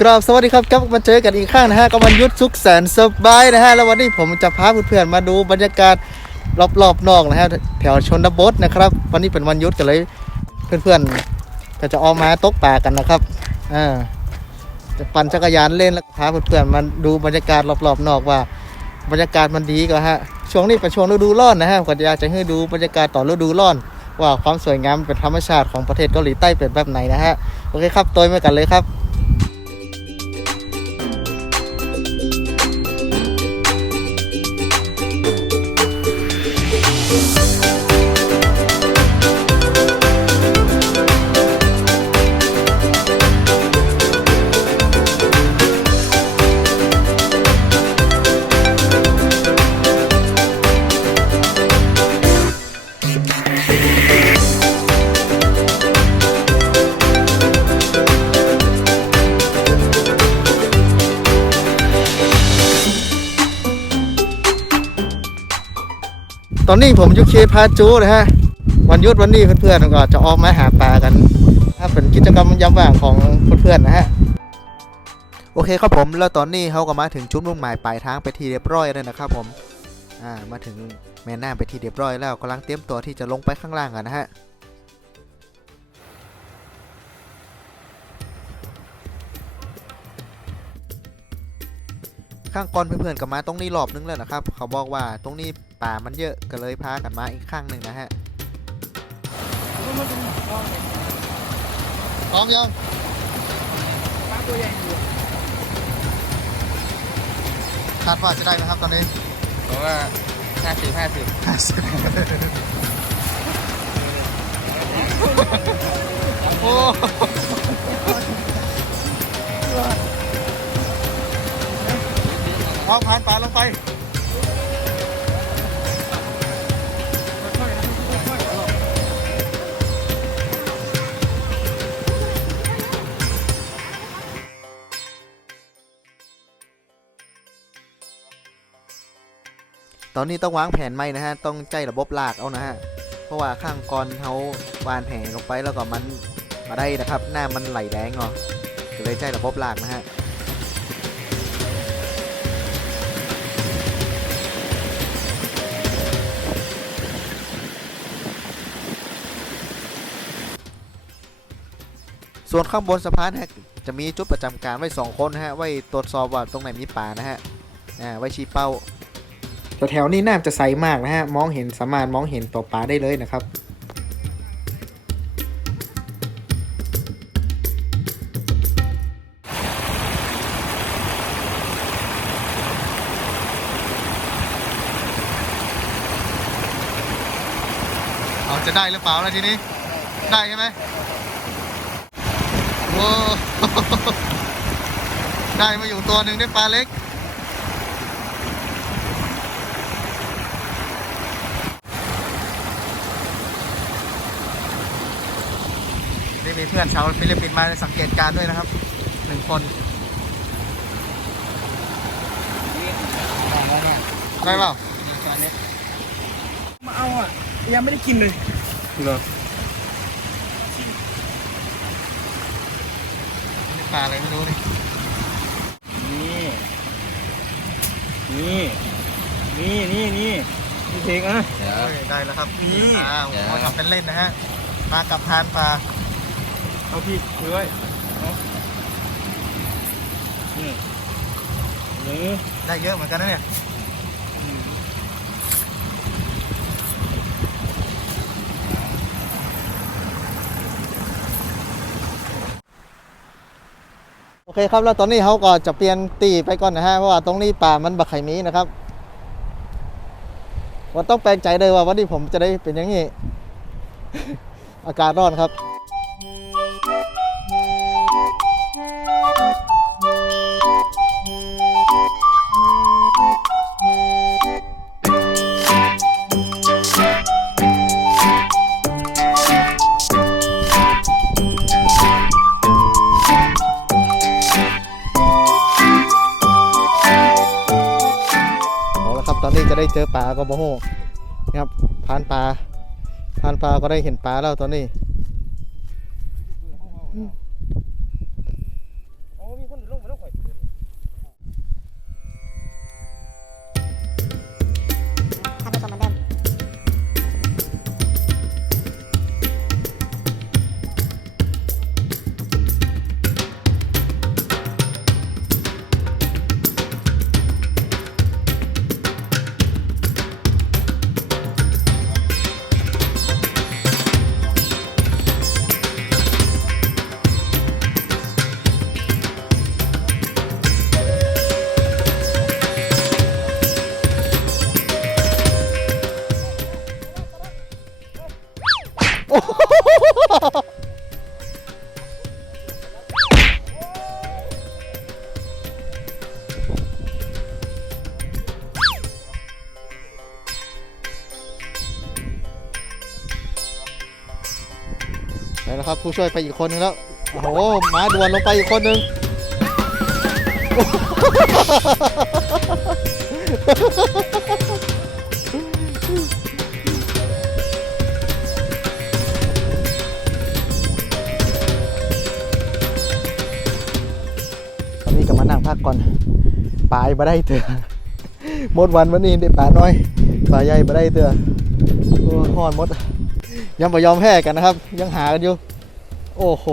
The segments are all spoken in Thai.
กราบสวัสดีครับกลับมาเจอกันอีกครั้งนะฮะกับวันยุดสุขแสนสบายนะฮะแล้ววันนี้ผมจะพาเพื่อนๆมาดูบรรยากาศรอบๆนอกนะฮะแถวชนบทนะครับ วันนี้เป็นวันยุดกันเลย เพื่อนๆก็จะออกมาตกปลากันนะครับอ่าจะปั่นจักรยานเล่นแล้วพาเพื่อนๆมาดูบรรยากาศรอบๆนอกว่า บรรยากาศมันดีก็ฮะช่วงนี้เป็นช่วงฤดูร้อนนะฮะก็อยากจะให้ดูบรรยากาศต่อฤดูร้อนว่าความสวยงามเป็นธรรมชาติของประเทศเกาหลีใต้เป็นแบบไหนนะฮะโอเคครับตัวมากันเลยครับ ตอนนี้ผมยุคเคพาจูนะฮะ วันยุดวันนี้เพื่อนๆก็จะออกมาหาปลากันถ้าเป็นกิจกรรมยามว่างของเพื่อนๆนะฮะ โอเคครับผม แล้วตอนนี้เขาก็มาถึงจุดมุ่งหมายปลายทางไปทีเรียบร้อยแล้วนะครับผม อ่า มาถึงแม่น้ำไปทีเรียบร้อยแล้วกำลังเตรียมตัวที่จะลงไปข้างล่างกันนะฮะ ข้างก่อนเพื่อนๆก็มาตรงนี้รอบนึงแล้วนะครับ เขาบอกว่าตรงนี้ป่ามันเยอะก็เลยพากันมาอีกข้างหนึ่งนะฮะพร้อมยังปลาตัวใหญ่อยู่คาดว่าจะได้ไหมครับตอนนี้เพราะว่าห้าสิบห้าสิบโอ้่านป่าลงไปตอนนี้ต้องวางแผนใหม่นะฮะ ต้องใจระบบลากเอานะฮะ เพราะว่าข้างก่อนเขาวานแผงลงไปแล้วก็มันมาได้นะครับ หน้ามันไหลแดงเนาะก็เลยใจระบบลากนะฮะ ส่วนข้างบนสะพานฮะจะมีจุดประจำการไว้ 2 คนนะฮะไว้ตรวจสอบว่าตรงไหนมีป่านะฮะอ่าไว้ชี้เป้าแต่แถวนี้น้ำจะใสมากนะฮะมองเห็นสามารถมองเห็นตัวปลาได้เลยนะครับเอาจะได้หรือเปล่านะทีนี้ ได้ใช่ไหม โอ้ได้มาอยู่ตัวหนึ่งได้ปลาเล็ก นี่มีเพื่อนชาวฟิลิปปินส์มาสังเกตการณ์ด้วยนะครับหนึ่งคนได้เปล่าตอนนี้มาเอาอะยังไม่ได้กินเลยเหรอ ปลาอะไรไม่รู้นี่นี่นี่นี่นี่นี่นี่เทงอะเอ้ยได้แล้วครับนี่ อ่าโอ้โหทำเป็นเล่นนะฮะมากับทานปลาเอาพี่ถือไว้เอานี่นี่ได้เยอะเหมือนกันนะเนี่ย เคครับแล้วตอนนี้เขาก็จะเปลี่ยนตีไปก่อนนะฮะเพราะว่าตรงนี้ป่ามันบักไข่มีนะครับว่าต้องแปลงใจเลยว่าวันนี้ผมจะได้เป็นอย่างนี้ อากาศร้อนครับ เจอปลาก็บ่โหนะครับผ่านปลาผ่านปลาก็ได้เห็นปลาแล้วตอนนี้ ไปแล้วครับผู้ช่วยไปอีกคนนึงแล้ว โอ้โหมาด่วนลงไปอีกคนนึง พักก่อนปลายมาได้เถอะหมดวันวันนี้ได้ปลาน้อยปลาใหญ่มาได้เถอะโอ้หอนหมด ยังไม่ยอมแพ้กันนะครับ ยังหากันอยู่ โอ้โห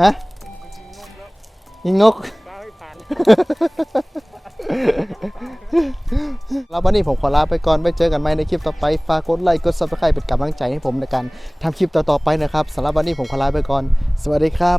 ฮะยิงนก บ้าไม่ผ่าน แล้ววันนี้ผมขอลาไปก่อน ไปเจอกันใหม่ในคลิปต่อไป ฝากกดไลค์ กดซับสไครป์เป็นกำลังใจให้ผมในการทำคลิปต่อๆไปนะครับสำหรับวันนี้ผมขอลาไปก่อน สวัสดีครับ